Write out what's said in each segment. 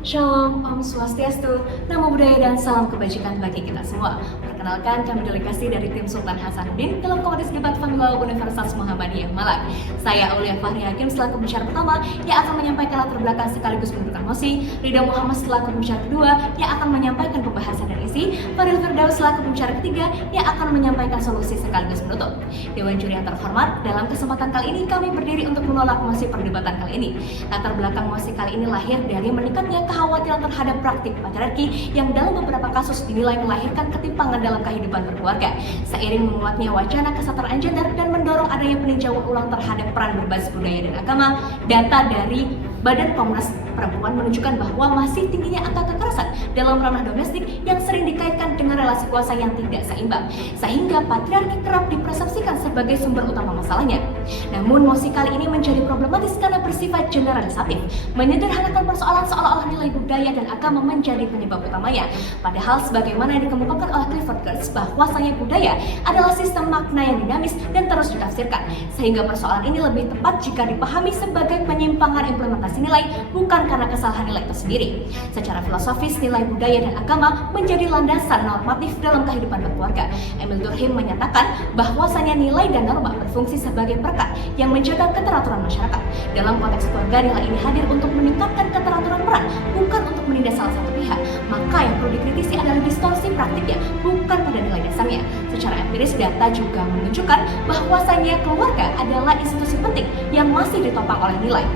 Shalom, Om Swastiastu, Namo Buddhaya dan salam kebajikan bagi kita semua. Perkenalkan, kami delegasi dari tim Sultan Hasanuddin dalam Komite Debat Pemilih Universitas Muhammadiyah Malang. Saya Aulia Fahri Hakim selaku pembicara pertama yang akan menyampaikan latar belakang sekaligus menentukan mosi, Ridha Muhammad selaku pembicara kedua yang akan menyampaikan pembahasan dan isi, Faril Firdaus selaku pembicara ketiga yang akan menyampaikan solusi sekaligus menutup. Dewan juri yang terhormat, dalam kesempatan kali ini kami berdiri untuk menolak mosi perdebatan kali ini. Latar belakang mosi kali ini lahir dari meningkatnya kekhawatiran terhadap praktik patriarki yang dalam beberapa kasus dinilai melahirkan ketimpangan dalam kehidupan berkeluarga. Seiring menguatnya wacana kesetaraan gender dan mendorong adanya peninjauan ulang terhadap peran berbasis budaya dan agama, data dari Badan Komnas Perempuan menunjukkan bahwa masih tingginya angka kekerasan dalam ranah domestik yang sering dikaitkan dengan relasi kuasa yang tidak seimbang, sehingga patriarki kerap dipersepsikan sebagai sumber utama masalahnya. Namun, mosi kali ini menjadi problematis karena bersifat generalisatif, menyederhanakan persoalan seolah-olah nilai budaya dan agama menjadi penyebab utamanya. Padahal, sebagaimana dikemukakan oleh Clifford Geertz, bahwasanya budaya adalah sistem makna yang dinamis dan terus ditafsirkan, sehingga persoalan ini lebih tepat jika dipahami sebagai penyimpangan implementasi nilai, bukan karena kesalahan nilai itu sendiri. Secara filosofis, nilai budaya dan agama menjadi landasan normatif dalam kehidupan berkeluarga. Emil Durkheim menyatakan bahwasanya nilai dan norma berfungsi sebagai perekat yang menjaga keteraturan masyarakat. Dalam konteks keluarga, nilai ini hadir untuk meningkatkan keteraturan peran, bukan untuk menindas salah satu pihak. Maka yang perlu dikritisi adalah distorsi praktiknya, bukan pada nilai dasarnya. Secara empiris, data juga menunjukkan bahwasanya keluarga adalah institusi penting yang masih ditopang oleh nilai.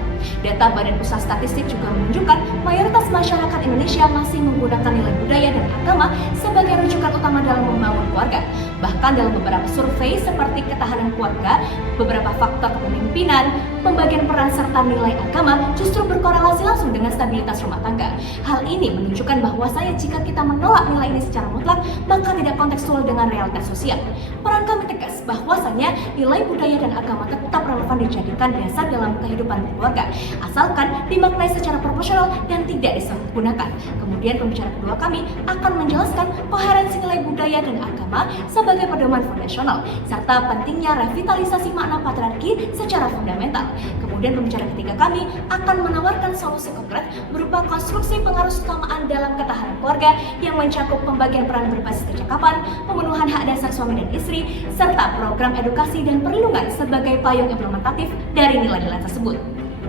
Data Badan Pusat Statistik juga menunjukkan mayoritas masyarakat Indonesia masih menggunakan nilai budaya dan agama sebagai rujukan utama dalam membangun keluarga. Bahkan dalam beberapa survei seperti ketahanan keluarga, beberapa faktor kepemimpinan, pembagian peran serta nilai agama justru berkorelasi langsung dengan stabilitas rumah tangga. Hal ini menunjukkan bahwasanya jika kita menolak nilai ini secara mutlak, maka tidak kontekstual dengan realitas sosial. Peran kami tegas bahwasanya nilai budaya dan agama tetap relevan dijadikan dasar dalam kehidupan keluarga, asalkan dimaknai secara proporsional dan tidak disalahgunakan. Kemudian pembicara kedua kami akan menjelaskan koherensi nilai budaya dan agama sebagai pedoman foundasional, serta pentingnya revitalisasi makna patriarki secara fundamental. Kemudian pembicara ketiga kami akan menawarkan solusi konkret berupa konstruksi pengaruh keutamaan dalam ketahanan keluarga yang mencakup pembagian peran berbasis kecakapan, pemenuhan hak dasar suami dan istri, serta program edukasi dan perlindungan sebagai payung implementatif dari nilai-nilai tersebut.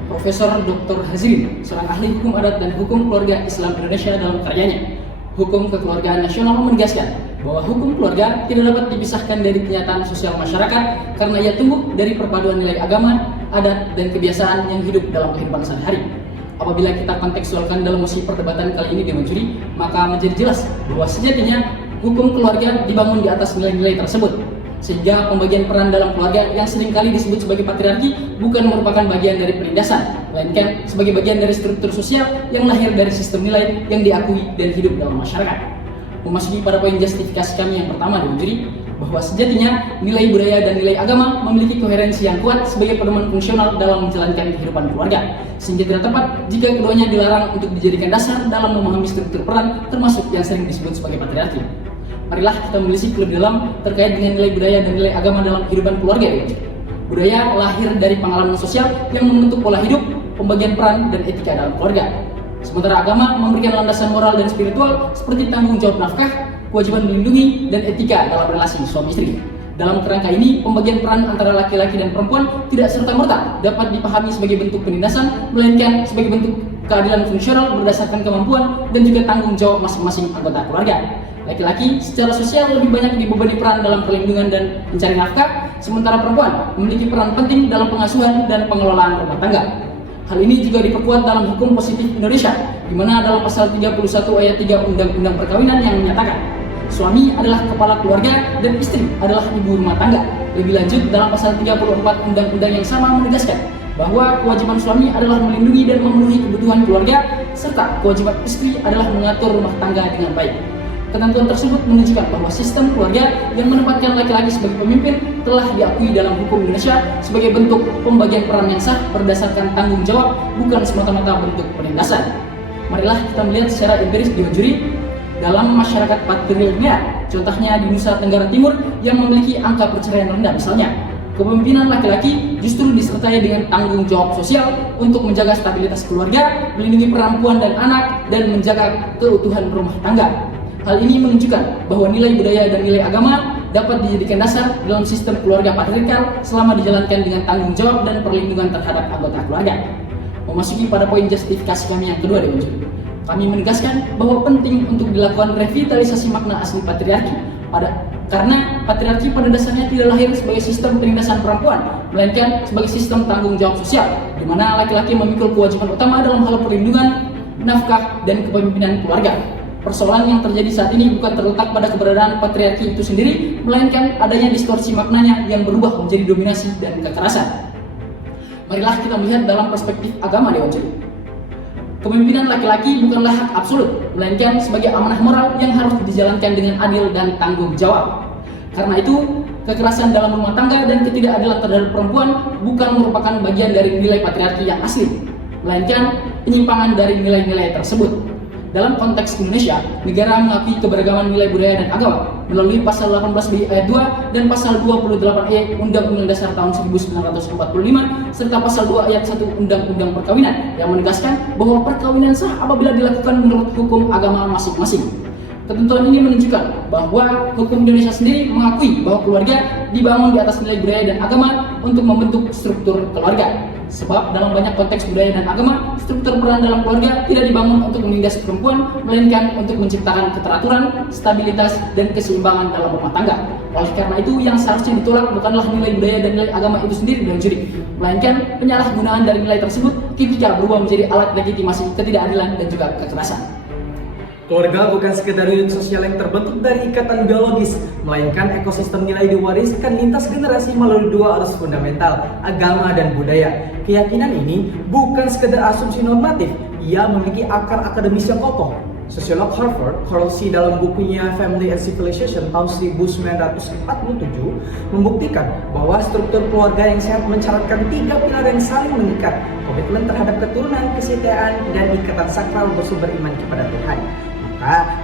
Profesor Dr. Hazrin, seorang ahli hukum adat dan hukum keluarga Islam Indonesia, dalam karyanya Hukum Kekeluargaan Nasional menegaskan bahwa hukum keluarga tidak dapat dipisahkan dari kenyataan sosial masyarakat karena ia tumbuh dari perpaduan nilai agama, adat, dan kebiasaan yang hidup dalam kehidupan sehari-hari. Apabila kita kontekstualkan dalam mosi perdebatan kali ini Dewan Juri, maka menjadi jelas bahwa sejatinya hukum keluarga dibangun di atas nilai-nilai tersebut, sehingga pembagian peran dalam keluarga yang seringkali disebut sebagai patriarki bukan merupakan bagian dari penindasan, melainkan sebagai bagian dari struktur sosial yang lahir dari sistem nilai yang diakui dan hidup dalam masyarakat. Memasuki pada poin justifikasi kami yang pertama Dewan Juri, bahwa sejatinya nilai budaya dan nilai agama memiliki koherensi yang kuat sebagai pedoman fungsional dalam menjalankan kehidupan keluarga, sehingga tidak tepat jika keduanya dilarang untuk dijadikan dasar dalam memahami struktur peran, termasuk yang sering disebut sebagai patriarki. Marilah kita menelisik lebih dalam terkait dengan nilai budaya dan nilai agama dalam kehidupan keluarga ini. Budaya lahir dari pengalaman sosial yang membentuk pola hidup, pembagian peran, dan etika dalam keluarga. Sementara agama memberikan landasan moral dan spiritual seperti tanggung jawab nafkah, kewajiban melindungi, dan etika dalam relasi suami istri. Dalam kerangka ini, pembagian peran antara laki-laki dan perempuan tidak serta-merta dapat dipahami sebagai bentuk penindasan, melainkan sebagai bentuk keadilan fungsional berdasarkan kemampuan dan juga tanggung jawab masing-masing anggota keluarga. Laki-laki secara sosial lebih banyak dibebani peran dalam perlindungan dan mencari nafkah, sementara perempuan memiliki peran penting dalam pengasuhan dan pengelolaan rumah tangga. Hal ini juga diperkuat dalam hukum positif Indonesia, di mana dalam pasal 31 ayat 3 Undang-Undang Perkawinan yang menyatakan suami adalah kepala keluarga dan istri adalah ibu rumah tangga. Lebih lanjut, dalam pasal 34 Undang-Undang yang sama menegaskan bahwa kewajiban suami adalah melindungi dan memenuhi kebutuhan keluarga, serta kewajiban istri adalah mengatur rumah tangga dengan baik. Ketentuan tersebut menunjukkan bahwa sistem keluarga yang menempatkan laki-laki sebagai pemimpin telah diakui dalam hukum Indonesia sebagai bentuk pembagian peran yang sah berdasarkan tanggung jawab, bukan semata-mata bentuk penindasan. Marilah kita melihat secara empiris Dewan Juri dalam masyarakat patrilinear, contohnya di Nusa Tenggara Timur yang memiliki angka perceraian rendah misalnya. Kepemimpinan laki-laki justru disertai disertai dengan tanggung jawab sosial untuk menjaga stabilitas keluarga, melindungi perempuan dan anak, dan menjaga keutuhan rumah tangga. Hal ini menunjukkan bahwa nilai budaya dan nilai agama dapat dijadikan dasar dalam sistem keluarga patriarkal selama dijalankan dengan tanggung jawab dan perlindungan terhadap anggota keluarga. Memasuki pada poin justifikasi kami yang kedua, Dewan Juri. Kami menegaskan bahwa penting untuk dilakukan revitalisasi makna asli patriarki karena patriarki pada dasarnya tidak lahir sebagai sistem penindasan perempuan, melainkan sebagai sistem tanggung jawab sosial, di mana laki-laki memikul kewajiban utama dalam hal perlindungan, nafkah, dan kepemimpinan keluarga. Persoalan yang terjadi saat ini bukan terletak pada keberadaan patriarki itu sendiri, melainkan adanya distorsi maknanya yang berubah menjadi dominasi dan kekerasan. Marilah kita melihat dalam perspektif agama, Dewan Juri. Kepemimpinan laki-laki bukanlah hak absolut, melainkan sebagai amanah moral yang harus dijalankan dengan adil dan tanggung jawab. Karena itu, kekerasan dalam rumah tangga dan ketidakadilan terhadap perempuan bukan merupakan bagian dari nilai patriarki yang asli, melainkan penyimpangan dari nilai-nilai tersebut. Dalam konteks Indonesia, negara mengakui keberagaman nilai budaya dan agama melalui pasal 18B ayat 2 dan pasal 28E Undang-Undang Dasar tahun 1945 serta pasal 2 ayat 1 Undang-Undang Perkawinan yang menegaskan bahwa perkawinan sah apabila dilakukan menurut hukum agama masing-masing. Ketentuan ini menunjukkan bahwa hukum Indonesia sendiri mengakui bahwa keluarga dibangun di atas nilai budaya dan agama untuk membentuk struktur keluarga. Sebab dalam banyak konteks budaya dan agama, struktur peran dalam keluarga tidak dibangun untuk menindas perempuan, melainkan untuk menciptakan keteraturan, stabilitas, dan keseimbangan dalam rumah tangga. Oleh karena itu, yang seharusnya ditolak bukanlah nilai budaya dan nilai agama itu sendiri, Dewan Juri, melainkan penyalahgunaan dari nilai tersebut ketika berubah menjadi alat legitimasi ketidakadilan dan juga kekerasan. Keluarga bukan sekedar unit sosial yang terbentuk dari ikatan biologis, melainkan ekosistem nilai diwariskan lintas generasi melalui dua arus fundamental, agama dan budaya. Keyakinan ini bukan sekedar asumsi normatif, ia memiliki akar akademis yang kokoh. Sosiolog Harvard, Carol C. dalam bukunya Family and Civilization tahun 1947 membuktikan bahwa struktur keluarga yang sehat mensyaratkan tiga pilar yang saling mengikat: komitmen terhadap keturunan, kesetiaan, dan ikatan sakral bersumber iman kepada Tuhan.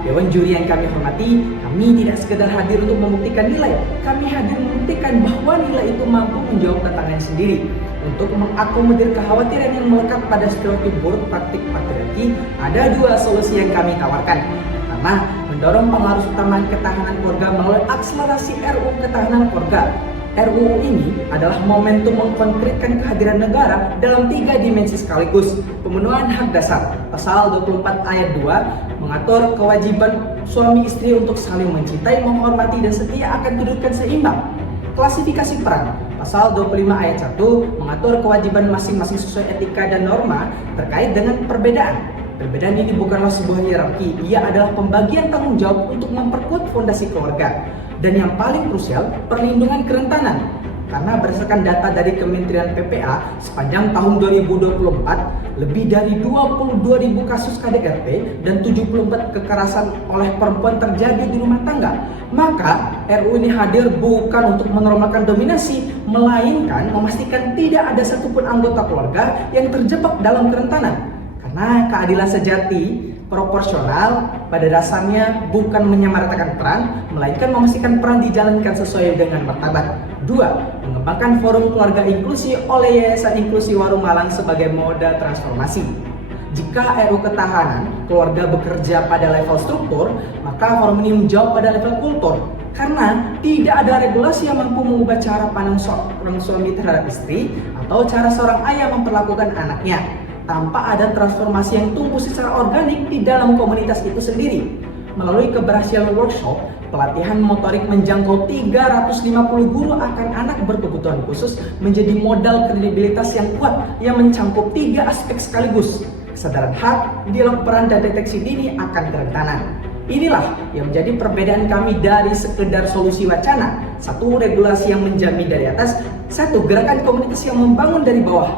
Dewan Juri yang kami hormati, kami tidak sekedar hadir untuk membuktikan nilai, kami hadir membuktikan bahwa nilai itu mampu menjawab tantangan sendiri. Untuk mengakomodir kekhawatiran yang melekat pada stereotip buruk praktik patriarki, ada dua solusi yang kami tawarkan. Pertama, mendorong pengaruh utama ketahanan keluarga melalui akselerasi RUU Ketahanan Keluarga. RUU ini adalah momentum mengkonkretkan kehadiran negara dalam tiga dimensi sekaligus. Pemenuhan hak dasar, pasal 24 ayat 2 mengatur kewajiban suami istri untuk saling mencintai, menghormati, dan setia akan kedudukan seimbang. Klasifikasi peran, pasal 25 ayat 1 mengatur kewajiban masing-masing sesuai etika dan norma terkait dengan perbedaan. Perbedaan ini bukanlah sebuah hierarki, ia adalah pembagian tanggung jawab untuk memperkuat fondasi keluarga. Dan yang paling krusial, perlindungan kerentanan. Karena berdasarkan data dari Kementerian PPA, sepanjang tahun 2024, lebih dari 22.000 kasus KDRT dan 74 kekerasan oleh perempuan terjadi di rumah tangga. Maka, RUU ini hadir bukan untuk menormalkan dominasi, melainkan memastikan tidak ada satupun anggota keluarga yang terjebak dalam kerentanan. Karena keadilan sejati proporsional pada dasarnya bukan menyamaratakan peran, melainkan memastikan peran dijalankan sesuai dengan martabat. 2. Mengembangkan forum keluarga inklusi oleh Yayasan Inklusi Warung Malang sebagai moda transformasi. Jika RUU Ketahanan Keluarga bekerja pada level struktur, maka forum ini menjawab pada level kultur. Karena tidak ada regulasi yang mampu mengubah cara pandang seorang suami terhadap istri atau cara seorang ayah memperlakukan anaknya, tanpa ada transformasi yang tumbuh secara organik di dalam komunitas itu sendiri. Melalui keberhasilan workshop, pelatihan motorik menjangkau 350 guru akan anak berkebutuhan khusus menjadi modal kredibilitas yang kuat yang mencakup 3 aspek sekaligus: kesadaran hak, dialog peran, dan deteksi dini akan kerentanan. Inilah yang menjadi perbedaan kami dari sekedar solusi wacana. 1. Regulasi yang menjamin dari atas, 1. Gerakan komunitas yang membangun dari bawah.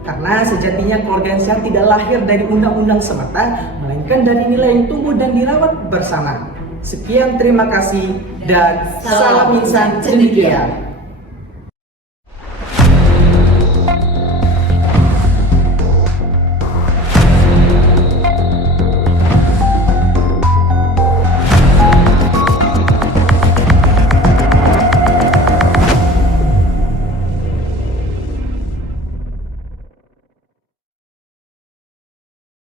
Karena sejatinya keluarga yang sehat tidak lahir dari undang-undang semata, melainkan dari nilai yang tumbuh dan dirawat bersama. Sekian, terima kasih, dan salam insan cendekia.